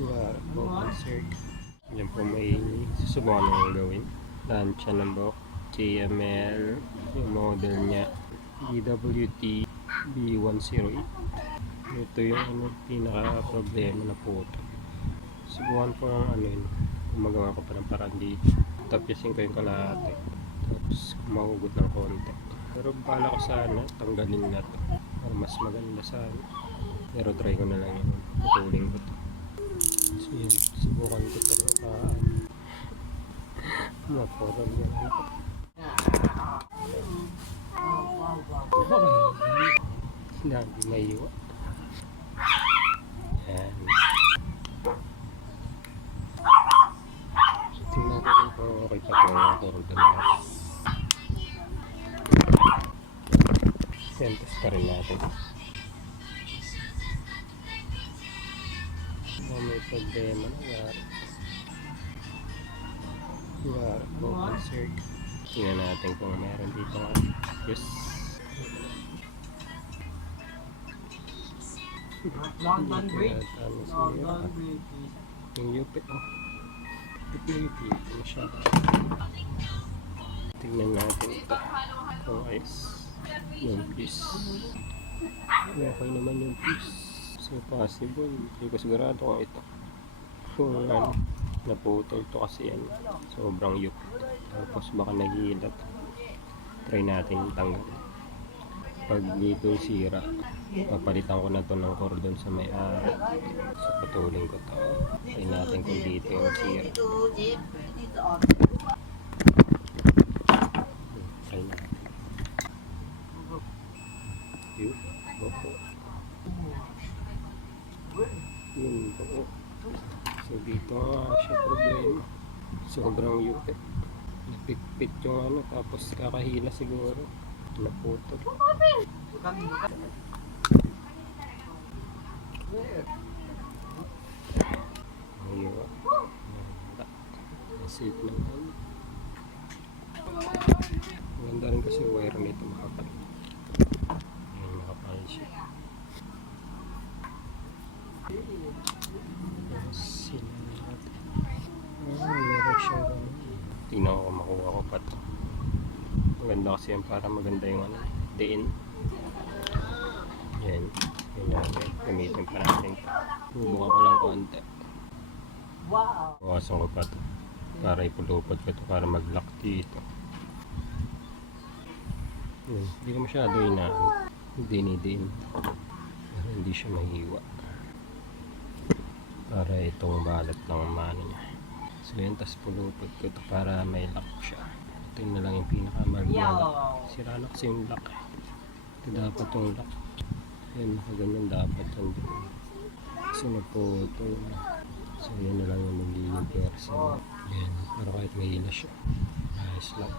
Open circuit. Yan po may susubukan nang gawin. Lansya ng buhok. TML. Yung model niya. DWT B108. Ito yung pinaka problema na po ito. Subukan ko ng yun. Gumagawa ko pa ng paraan dito. Tapisin ko yung kalahati. Tapos mahugot ng konti. Pero bala ko sana tanggalin na to. Para mas maganda sana. Pero try ko na lang yun. Putuling ko to. So yun, subukan ko ito. Maporal yan. Hindi may iwa. Yan. Tingnan ko kung okay pa ito cordon na. Yan, test pa rin natin. May problema na yari. Open circuit. Tingnan natin kung meron dito nga. Yes. Yung UP. Ito siya. Tingnan natin ito. Kung ayos. Yung piece. Okay naman yung piece. So possible. Hindi ko sigurado kung ito. Kung naputol to kasi yan. Sobrang UP. Tapos baka naghihilat. Try natin tanggal. Pag dito sira, papalitan ko na to ng cordon sa may-ari. So patuloy ko to. Try natin kung dito yung sira. Try natin. Yun. Opo. Yun po. So dito nga siya problema. Sobrang yupit. Napikpit yung tapos kakahila siguro. Naputol. Ayun. Safe naman. Maganda rin kasi wire nito makapal. Ayun, makapal siya. Meron siyang tingnan ko makuha ko pa to. Maganda kasi yan para maganda yung diin. Yan. Yan natin. Gamitin pa natin. Bubukan ko lang konti. Bukasan ko pa to. Para ipulupad ko to. Para mag-lock dito. Yan. Hindi ko masyado dinidiin. Pero hindi siya mahiwa. Para itong balat lang ang mano niya. So yun, tas pulupod ko ito para may lock siya. Ito na lang yung pinakamalog na lock. Sira na kasi yung lock. Ito dapat yung lock. Yan, nakaganyan dapat yan. Kasi naputol na. So yan na lang yung magiging persa. Yan, para kahit may hila siya. Ayos lang.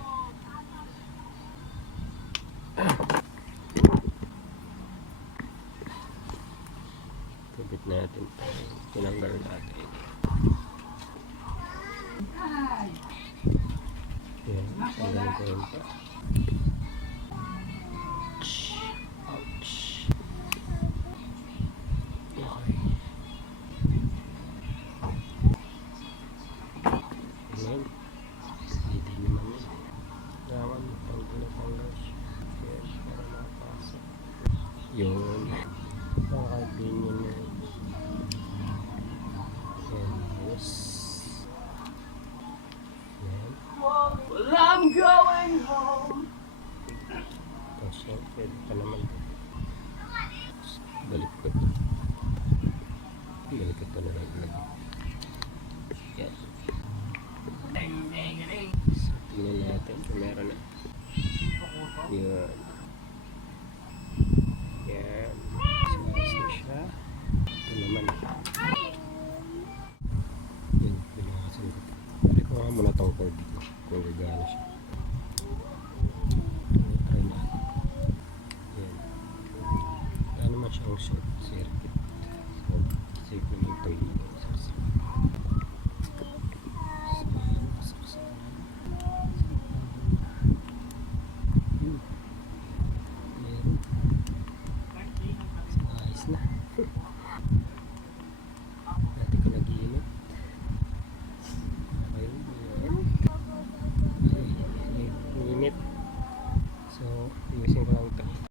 Kabit natin. Tinanggal natin. Yan, tanggal ko yun pa. Ouch. Okay. Ayan. Hindi naman yun. Kailangan tanggal siya. Yes, para napasok. Yun. Nakakabinin na yun. Yes. Well, I'm going home. Kasi pwede pa naman. Balik ko ito na lang. Yan. So, tingnan natin kung meron na. Yan. Yan. Silas na siya. Ito naman. Yan. Pinakasin ko. Pwede ko nga muna itong cord dito. Kung gagana siya. Try na. Yan. Wala naman siyang short circuit. So, safe naman ito yun.